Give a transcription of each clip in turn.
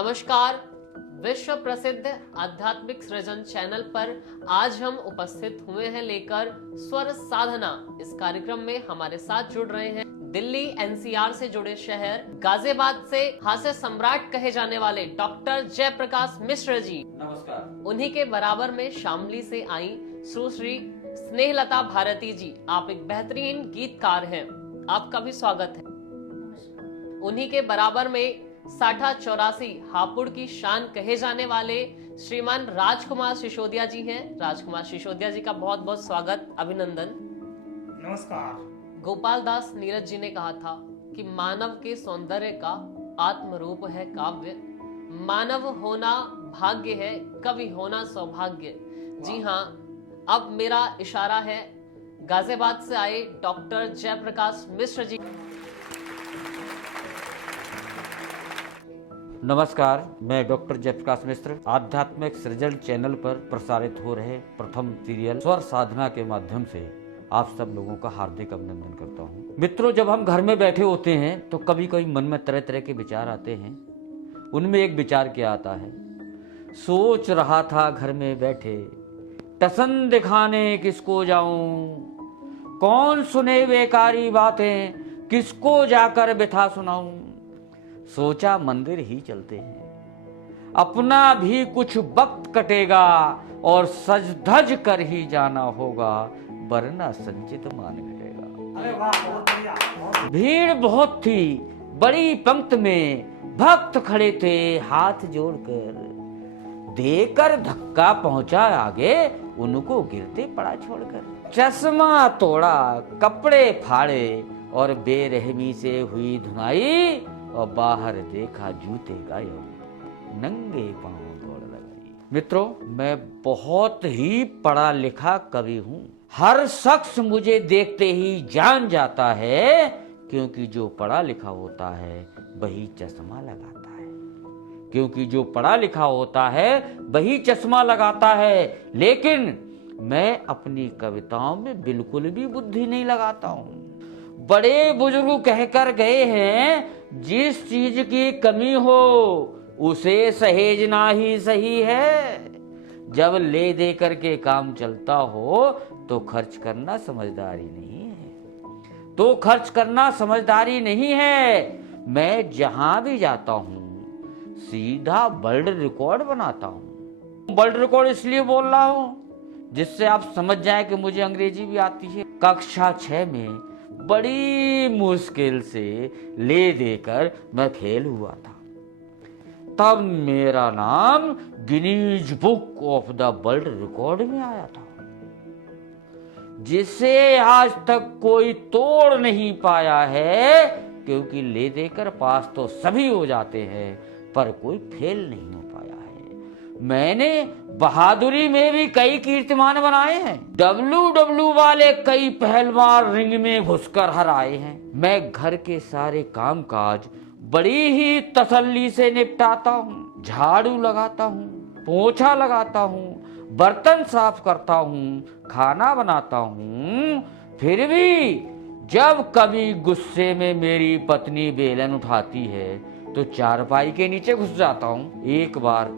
नमस्कार। विश्व प्रसिद्ध आध्यात्मिक सृजन चैनल पर आज हम उपस्थित हुए हैं लेकर स्वर साधना। इस कार्यक्रम में हमारे साथ जुड़ रहे हैं दिल्ली एनसीआर से जुड़े शहर गाजियाबाद से हास्य सम्राट कहे जाने वाले डॉक्टर जयप्रकाश मिश्र जी। नमस्कार। उन्हीं के बराबर में शामली से आई सुश्री स्नेहलता भारती जी। आप एक बेहतरीन गीतकार हैं, आपका भी स्वागत है। उन्हीं के बराबर में 60-84 हापुड़ की शान कहे जाने वाले श्रीमान राजकुमार सिसोदिया जी हैं। राजकुमार सिसोदिया जी का बहुत बहुत स्वागत, अभिनंदन। नमस्कार। गोपाल दास नीरज जी ने कहा था कि मानव के सौंदर्य का आत्मरूप है काव्य, मानव होना भाग्य है, कवि होना सौभाग्य। जी हाँ, अब मेरा इशारा है गाजियाबाद से आए डॉक्टर जयप्रकाश मिश्र जी। नमस्कार, मैं डॉक्टर जयप्रकाश मिश्र आध्यात्मिक सृजन चैनल पर प्रसारित हो रहे प्रथम सीरियल स्वर साधना के माध्यम से आप सब लोगों का हार्दिक अभिनंदन करता हूँ। मित्रों, जब हम घर में बैठे होते हैं तो कभी कभी मन में तरह तरह के विचार आते हैं। उनमें एक विचार क्या आता है, सोच रहा था घर में बैठे टसन दिखाने किसको जाऊं, कौन सुने बेकारी बातें किसको जाकर बिठा सुनाऊं। सोचा मंदिर ही चलते हैं, अपना भी कुछ वक्त कटेगा और सज धज कर ही जाना होगा, वरना संचित मान घटेगा। अरे वाह, बहुत बढ़िया। भीड़ बहुत थी, बड़ी पंक्ति में भक्त खड़े थे हाथ जोड़कर, देकर धक्का पहुंचा आगे उनको गिरते पड़ा छोड़कर। चश्मा तोड़ा, कपड़े फाड़े और बेरहमी से हुई धुनाई, और बाहर देखा जूते गायब, नंगे पांव दौड़ लगाई। मित्रों, मैं बहुत ही पढ़ा लिखा कवि हूँ। हर शख्स मुझे देखते ही जान जाता है, क्योंकि जो पढ़ा लिखा होता है वही चश्मा लगाता है। क्योंकि जो पढ़ा लिखा होता है वही चश्मा लगाता है। लेकिन मैं अपनी कविताओं में बिल्कुल भी बुद्धि नहीं लगाता हूँ। बड़े बुजुर्ग कहकर गए हैं, जिस चीज की कमी हो उसे सहेजना ही सही है। जब ले दे करके काम चलता हो तो खर्च करना समझदारी नहीं है, तो खर्च करना समझदारी नहीं है। मैं जहां भी जाता हूं सीधा वर्ल्ड रिकॉर्ड बनाता हूं। वर्ल्ड रिकॉर्ड इसलिए बोल रहा हूं जिससे आप समझ जाएं कि मुझे अंग्रेजी भी आती है। कक्षा 6 में बड़ी मुश्किल से ले देकर मैं फेल हुआ था, तब मेरा नाम Guinness book of the world record में आया था, जिसे आज तक कोई तोड़ नहीं पाया है। क्योंकि ले देकर पास तो सभी हो जाते हैं, पर कोई फेल नहीं हो पाया है। मैंने बहादुरी में भी कई कीर्तिमान बनाए हैं। WW वाले कई पहलवान रिंग में घुसकर हराए हैं। मैं घर के सारे कामकाज बड़ी ही तसल्ली से निपटाता हूँ। झाड़ू लगाता हूँ, पोछा लगाता हूँ, बर्तन साफ करता हूँ, खाना बनाता हूँ। फिर भी जब कभी गुस्से में मेरी पत्नी बेलन उठाती है तो चारपाई के नीचे घुस जाता हूँ। एक बार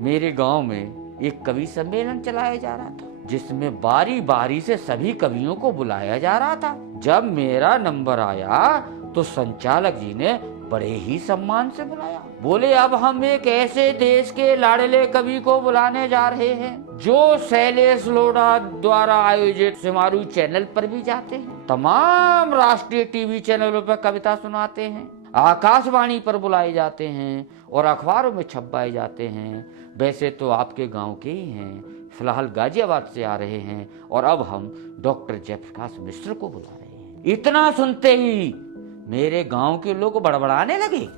मेरे गांव में एक कवि सम्मेलन चलाया जा रहा था, जिसमें बारी बारी से सभी कवियों को बुलाया जा रहा था। जब मेरा नंबर आया तो संचालक जी ने बड़े ही सम्मान से बुलाया। बोले, अब हम एक ऐसे देश के लाडले कवि को बुलाने जा रहे हैं जो शैलेश लोढ़ा द्वारा आयोजित सिमारू चैनल पर भी जाते हैं, तमाम राष्ट्रीय टीवी चैनलों पर कविता सुनाते हैं, आकाशवाणी पर बुलाए जाते हैं और अखबारों में छपवाए जाते हैं। वैसे तो आपके गांव के ही हैं, फिलहाल गाजियाबाद से आ रहे हैं, और अब हम डॉक्टर जयप्रकाश मिश्र को बुला रहे हैं। इतना सुनते ही मेरे गांव के लोग बड़बड़ाने लगे,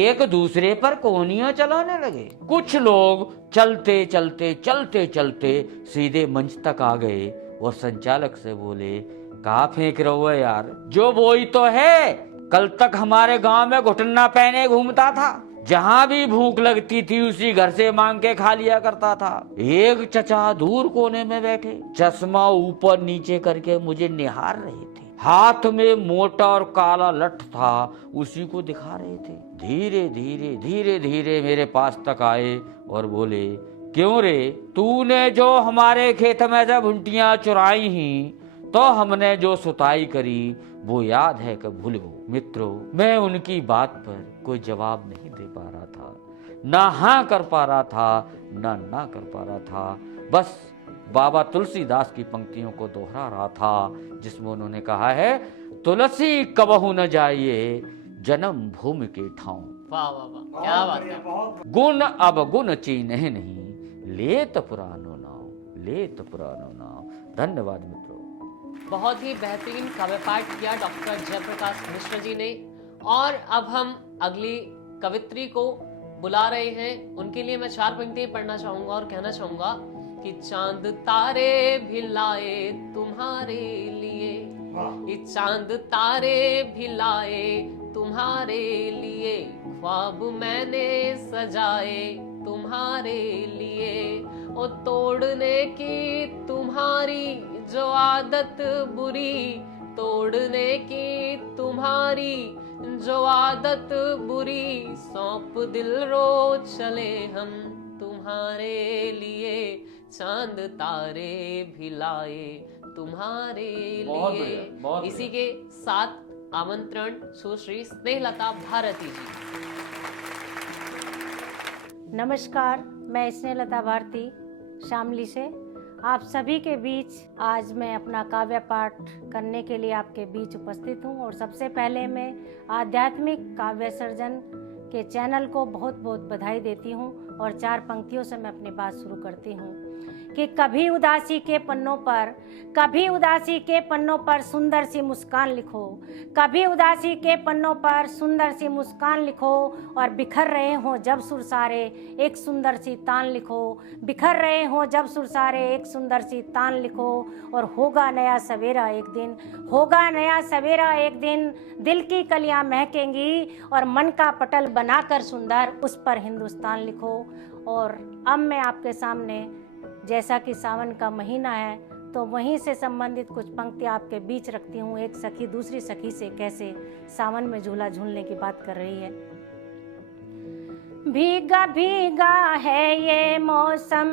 एक दूसरे पर कोहनियां चलाने लगे। कुछ लोग चलते चलते चलते चलते सीधे मंच तक आ गए और संचालक से बोले, कहाँ फेंक रहे हो यार, जो वही तो है। कल तक हमारे गांव में घुटना पहने घूमता था, जहां भी भूख लगती थी उसी घर से मांग के खा लिया करता था। एक चचा दूर कोने में बैठे चश्मा ऊपर नीचे करके मुझे निहार रहे थे। हाथ में मोटा और काला लठ था, उसी को दिखा रहे थे। धीरे धीरे धीरे धीरे मेरे पास तक आए और बोले, क्यों रे, तूने जो हमारे खेत में जब भुंटियां चुराई ही तो हमने जो सुताई करी वो याद है कि भूल गो। मित्रों, मैं उनकी बात पर कोई जवाब नहीं दे पा रहा था, ना हाँ कर पा रहा था, ना कर पा रहा था। बस बाबा तुलसीदास की पंक्तियों को दोहरा रहा था, जिसमें उन्होंने कहा है, तुलसी कबहू न जाइए जन्म भूमि के ठाव। वाह वाह वाह, क्या बात है। गुण अब गुण चीन्हे नहीं, लेत पुरानो नाम, लेत पुरानो नाम। धन्यवाद मित्रों। बहुत ही बेहतरीन काव्य पाठ किया डॉक्टर जयप्रकाश मिश्र जी ने। और अब हम अगली कवित्री को बुला रहे हैं। उनके लिए मैं 4 पंक्तियां पढ़ना चाहूंगा और कहना चाहूंगा कि चांद तारे भी लाए तुम्हारे लिए, ये चांद तारे भी लाए तुम्हारे लिए, ख्वाब मैंने सजाए तुम्हारे लिए, और तोड़ने की तुम्हारी जो आदत बुरी, तोड़ने की तुम्हारी जो आदत बुरी, सौंप दिल रो चले हम तुम्हारे लिए, चांद तारे भी लाए तुम्हारे लिए। इसी के साथ आमंत्रण सुश्री स्नेहलता भारती जी। नमस्कार, मैं स्नेहलता भारती शामली से आप सभी के बीच आज मैं अपना काव्य पाठ करने के लिए आपके बीच उपस्थित हूँ। और सबसे पहले मैं आध्यात्मिक काव्य सर्जन के चैनल को बहुत बहुत बधाई देती हूँ। और 4 पंक्तियों से मैं अपनी बात शुरू करती हूँ कि कभी उदासी के पन्नों पर, कभी उदासी के पन्नों पर सुंदर सी मुस्कान लिखो, कभी उदासी के पन्नों पर सुंदर सी मुस्कान लिखो, और बिखर रहे हो जब सुर सारे एक सुंदर सी तान लिखो, बिखर रहे हो जब सुर सारे एक सुंदर सी तान लिखो, और होगा नया सवेरा एक दिन, होगा नया सवेरा एक दिन, दिल की कलियां महकेंगी और मन का पटल बनाकर सुंदर उस पर हिंदुस्तान लिखो। और अब मैं आपके सामने, जैसा कि सावन का महीना है, तो वहीं से संबंधित कुछ पंक्तियाँ आपके बीच रखती हूँ। एक सखी दूसरी सखी से कैसे सावन में झूला झूलने की बात कर रही है। भीगा भीगा है ये मौसम,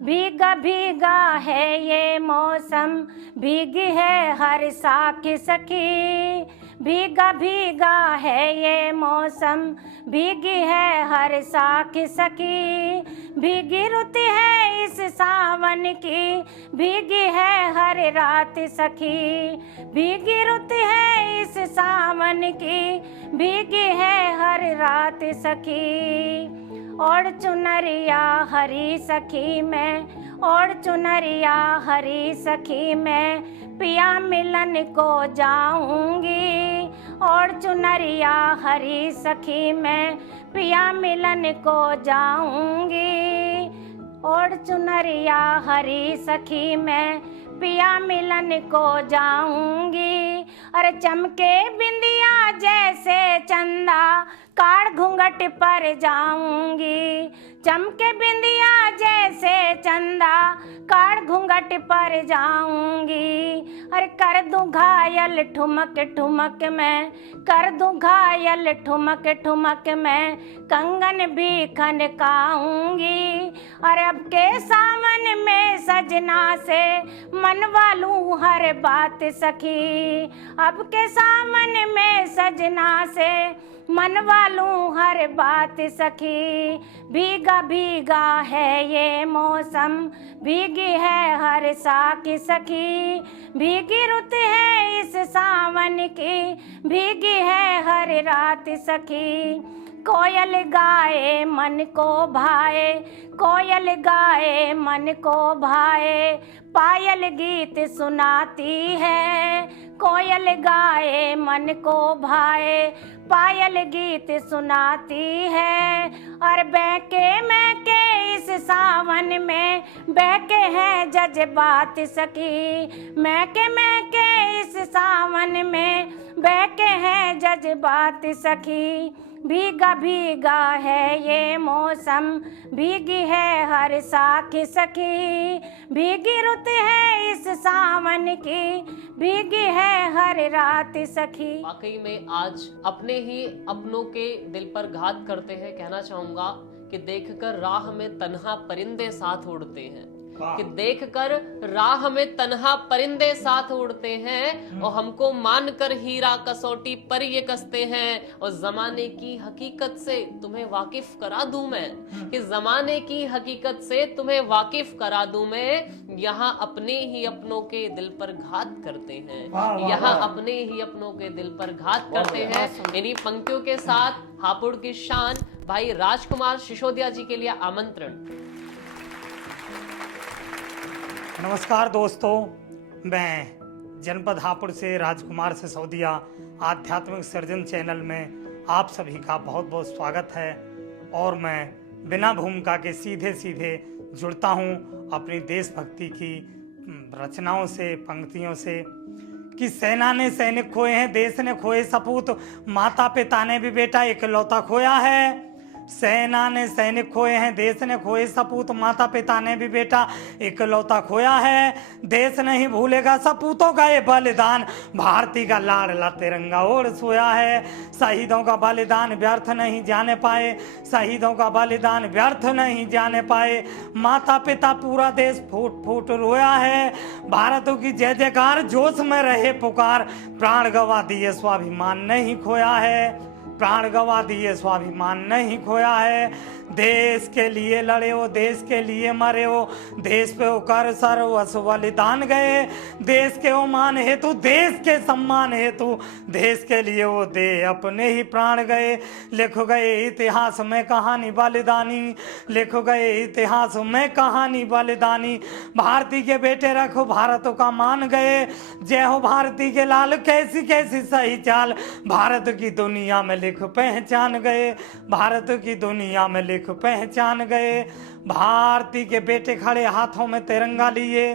भीगा भीगा है ये मौसम, भीगी है हर साख सखी, भीगा भीगा है ये मौसम, भीगी है हर साख सखी, भीगी रुत है इस सावन की, भीगी है हर रात सखी, भीगी रुत है इस सावन की, भीगी है हर रात सखी। और चुनरिया हरी सखी में, और चुनरिया हरी सखी में, पिया मिलन को जाऊंगी, और चुनरिया हरी सखी में, पिया मिलन को जाऊंगी, और चुनरिया हरी सखी में, पिया मिलन को जाऊंगी। अरे चमके बिंदिया जैसे चंदा, काड़ घूंघट पर जाऊंगी, चमके बिंदिया जैसे चंदा, काड़ घूंघट पर जाऊंगी। अरे कर दूं घायल ठुमक ठुमक में, कर दूं घायल ठुमक ठुमक में, कंगन भी खनकाऊंगी। अरे अब के सावन में सजना से मनवा लूं हर बात सखी, अब के सावन में सजना से मनवा लूं हर बात सखी। भीगा भीगा है ये मौसम, भीगी है हर साख सखी, भीगी रुत है इस सावन की, भीगी है हर रात सखी। कोयल गाए मन को भाए, कोयल गाए मन को भाए, पायल गीत सुनाती है, कोयल गाए मन को भाए, पायल गीत सुनाती है। और बहके महके इस सावन में, बहके हैं जज्बात सखी, महके महके इस सावन में, बहके हैं जज्बात सखी। भीगा भीगा है ये मौसम, भीगी है हर साख सखी, भीगी रुत है इस सावन की, भीगी है हर रात सखी। वाकई में आज अपने ही अपनों के दिल पर घात करते हैं। कहना चाहूंगा कि देखकर राह में तन्हा परिंदे साथ उड़ते हैं, कि देखकर राह में तन्हा परिंदे साथ उड़ते हैं, और हमको मानकर हीरा कसौटी पर ये कसते हैं। और जमाने की हकीकत से तुम्हें वाकिफ करा दूं मैं, कि जमाने की हकीकत से तुम्हें वाकिफ करा दूं मैं। यहाँ अपने ही अपनों के दिल पर घात करते हैं, यहाँ अपने ही अपनों के दिल पर घात करते हैं। इन्हीं पंक्तियों के साथ हापुड़ की शान भाई राजकुमार सिसोदिया जी के लिए आमंत्रण। नमस्कार दोस्तों, मैं जनपद हापुड़ से राजकुमार सिसोदिया आध्यात्मिक सर्जन चैनल में आप सभी का बहुत बहुत स्वागत है। और मैं बिना भूमिका के सीधे सीधे जुड़ता हूँ अपनी देशभक्ति की रचनाओं से, पंक्तियों से, कि सेना ने सैनिक खोए हैं, देश ने खोए सपूत, माता पिता ने भी बेटा इकलौता खोया है। सेना ने सैनिक खोए हैं, देश ने खोए सपूत, माता पिता ने भी बेटा इकलौता खोया है। देश नहीं भूलेगा सपूतों का ये बलिदान, भारती का लाडला तिरंगा ओढ़ सोया है। शहीदों का बलिदान व्यर्थ नहीं जाने पाए, शहीदों का बलिदान व्यर्थ नहीं जाने पाए। माता पिता पूरा देश फूट फूट रोया है। भारतों की जय जयकार, जोश में रहे पुकार, प्राण गवा दिए स्वाभिमान नहीं खोया है, प्राण गवा दिए स्वाभिमान नहीं खोया है। देश के लिए लड़े हो, देश के लिए मरे हो, देश पे होकर सर्वस्व बलिदान गए। देश के मान हेतु, देश के सम्मान हेतु, देश के लिए वो दे अपने ही प्राण गए। लिख गए इतिहास में कहानी बलिदानी, लिख गए इतिहास में कहानी बलिदानी। भारती के बेटे रखो भारत का मान गए, जय हो भारती के लाल, कैसी कैसी सही चाल, भारत की दुनिया में लिख पहचान गए, भारत की दुनिया में लिख पहचान गए। भारती के बेटे खड़े हाथों में तिरंगा लिए,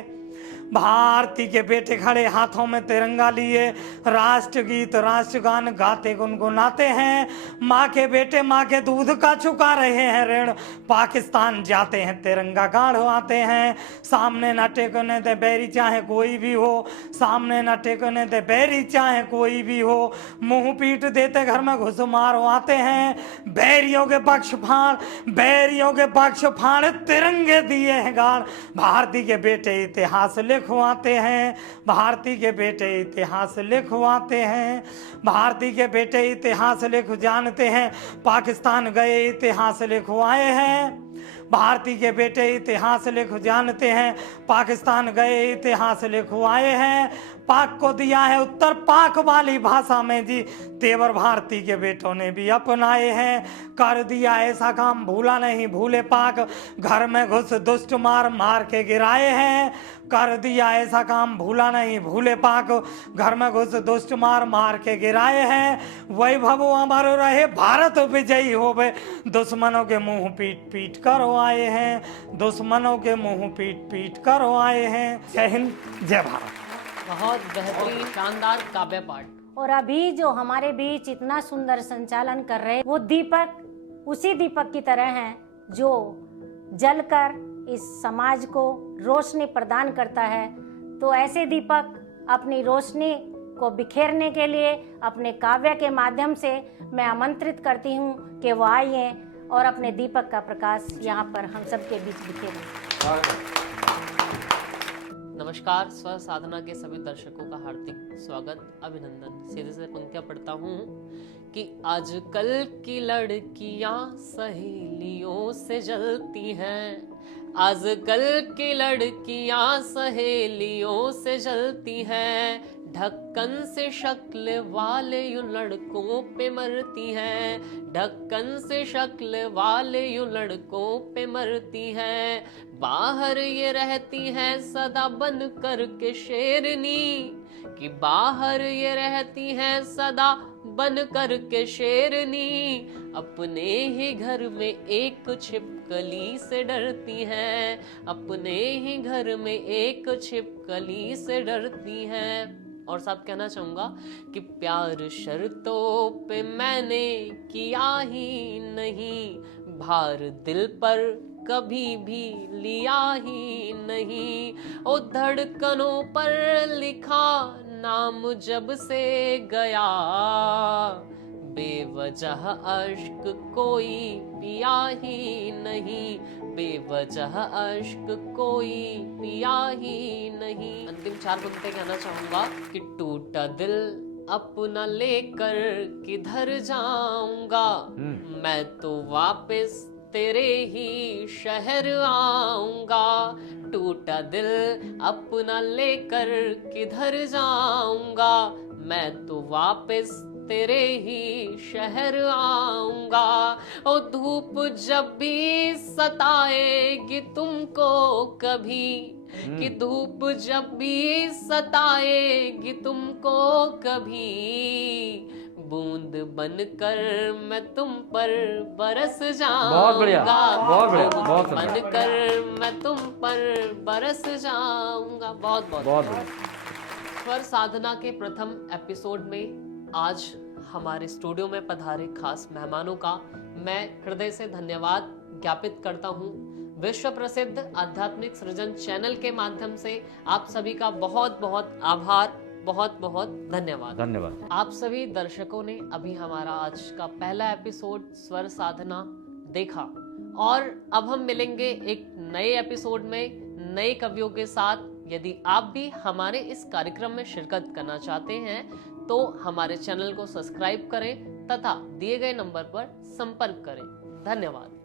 भारती के बेटे खड़े हाथों में तिरंगा लिए, राष्ट्रगीत राष्ट्रगान गाते गुनगुनाते हैं। माँ के बेटे माँ के दूध का चुका रहे हैं ऋण, पाकिस्तान जाते हैं तिरंगा गाड़ आते हैं। सामने न टेकने दे बैरी चाहे कोई भी हो, सामने न टेकने दे बैरी चाहे कोई भी हो, मुंह पीट देते घर में घुस मारो आते हैं। बैरियों के पक्ष फाड़, बैरियों के पक्ष फाड़, तिरंगे दिए हैं गाड़। भारती के बेटे इतिहास लिखवाते हैं, भारती के बेटे इतिहास लिखवाते हैं, भारती के बेटे इतिहास लिख जानते हैं। पाकिस्तान गए इतिहास लिखवाए हैं, भारती के बेटे इतिहास लिख जानते हैं। पाकिस्तान गए इतिहास लिखवाए हैं। पाक को दिया है उत्तर पाक वाली भाषा में जी, तेवर भारती के बेटों ने भी अपनाए हैं। कर दिया ऐसा काम भूला नहीं भूले पाक, घर में घुस दुष्ट मार मार के गिराए हैं। कर दिया ऐसा काम भूला नहीं भूले पाक, घर में घुस दुष्ट मार मार के गिराए हैं। वैभव अमर रहे भारत विजयी होवे, दुश्मनों के मुंह पीट पीट कर आए हैं, दुश्मनों के मुंह पीट पीट कर आए हैं। जय हिंद, जय भारत। बहुत बेहतरीन शानदार काव्य पाठ। और अभी जो हमारे बीच इतना सुंदर संचालन कर रहे, वो दीपक उसी दीपक की तरह हैं जो जलकर इस समाज को रोशनी प्रदान करता है। तो ऐसे दीपक अपनी रोशनी को बिखेरने के लिए अपने काव्य के माध्यम से मैं आमंत्रित करती हूँ कि वो आइए और अपने दीपक का प्रकाश यहाँ पर हम सबके बीच बिखेरें। नमस्कार, स्वर साधना के सभी दर्शकों का हार्दिक स्वागत, अभिनंदन। सीधे से पंक्तियां पढ़ता हूँ कि आजकल की लड़कियां सहेलियों से जलती हैं, आजकल की लड़कियां सहेलियों से जलती हैं, ढक्कन से शक्ल वाले यूं लड़कों पे मरती हैं, ढक्कन से शक्ल वाले यूं लड़कों पे मरती हैं, बाहर ये रहती हैं सदा बन कर के शेरनी, कि बाहर ये रहती हैं सदा बन कर के शेरनी, अपने ही घर में एक छिपकली से डरती हैं, अपने ही घर में एक छिपकली से डरती हैं। और साथ कहना चाहूंगा कि प्यार शर्तों पे मैंने किया ही नहीं, भार दिल पर कभी भी लिया ही नहीं। ओ धड़कनों पर लिखा नाम जब से गया, बेवजह अश्क कोई पिया ही नहीं, बेवजह अश्क कोई पिया ही नहीं। अंतिम 4 पंक्ति कहना चाहूंगा कि टूटा दिल अपना लेकर किधर जाऊंगा, मैं तो वापस तेरे ही शहर आऊंगा। टूटा दिल अपना लेकर किधर जाऊंगा, मैं तो वापस तेरे ही शहर आऊंगा। ओ धूप जब भी सताएगी तुमको कभी, कि धूप जब भी सताएगी तुमको कभी, बूंद बनकर मैं तुम पर बरस जाऊंगा। बहुत बढ़िया, बहुत बढ़िया, बहुत बूंद बनकर मैं तुम पर बरस जाऊंगा। बहुत बहुत बढ़िया। स्वर साधना के प्रथम एपिसोड में आज हमारे स्टूडियो में पधारे खास मेहमानों का मैं हृदय से धन्यवाद ज्ञापित करता हूं। विश्व प्रसिद्ध आध्यात्मिक सृजन चैनल के माध्यम से आप सभी का बहुत बहुत आभार, बहुत बहुत धन्यवाद। धन्यवाद। आप सभी दर्शकों ने अभी हमारा आज का पहला एपिसोड स्वर साधना देखा और अब हम मिलेंगे एक नए एपिसोड में नए कवियों के साथ। यदि आप भी हमारे इस कार्यक्रम में शिरकत करना चाहते हैं तो हमारे चैनल को सब्सक्राइब करें तथा दिए गए नंबर पर संपर्क करें। धन्यवाद।